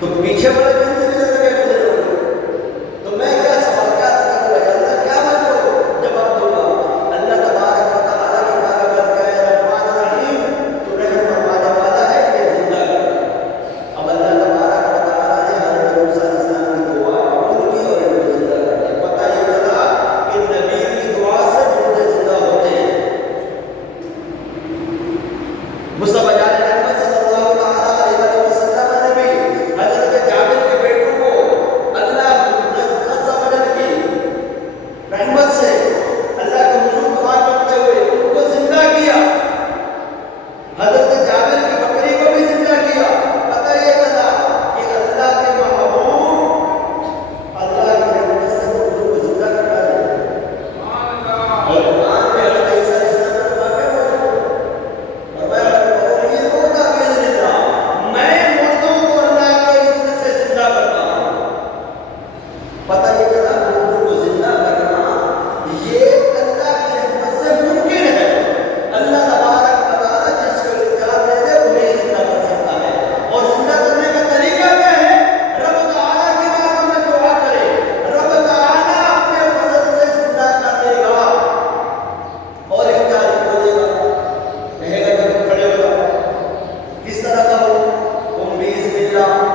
تو پیچھے والے دن سے بھی لگے گزرے ہوگے، تو میں کیا سوال کیا تھا کہ اللہ کیا میں جواب دوں گا؟ اللہ تبارک و تعالیٰ کی بارگاہ میں کہ رحمان الرحیم، تو رحم فرمانے والا ہے، یہ زندہ کرتا ہے۔ اب اللہ تبارک و تعالیٰ نے حضرت موسیٰ علیہ السلام کی دعا قبول کی اور ان کو زندہ کر دیا۔ پتہ یہ چلا کہ نبی کی دعا سے مردے زندہ ہوتے ہیں۔ مصطفیٰ جان احمد صلی اللہ علیہ وسلم نے بھی حضرت جابر کے بیٹوں کو اللہ عز و جل کی رحمت سے اللہ کا حضور دعا کرتے ہوئے ان کو زندہ کیا۔ حضرت جابر کی بکری کو بھی زندہ کیا۔ پتہ یہ چلا کہ اللہ کے محبوب اللہ کی رحمت سے حضور کو زندہ کرتا ہے۔ اور قرآن میں حضرت عیسیٰ علیہ السلام کا واقعہ موجود ہے۔ اور یہ ہوگا بإذن اللہ، میں مردوں کو اللہ کے اذن سے زندہ کرتا ہوں۔ پتہ یہ چلا مردوں کو زندہ کرنا یہ اللہ کی رحمت سے ممکن ہے۔ اللہ تبارک و تعالیٰ جس کو اختیار دے دے انہیں زندہ کر سکتا ہے۔ اور زندہ کرنے کا طریقہ کیا ہے؟ رب تعالیٰ کی بارگاہ میں دعا کرے، رب تعالیٰ اپنے فضل سے زندہ کر دے گا اور اختیار کھولے گا، کہے گا کہ تم کھڑے ہو جاؤ۔ کس طرح کا ہو؟ تم 20 باللہ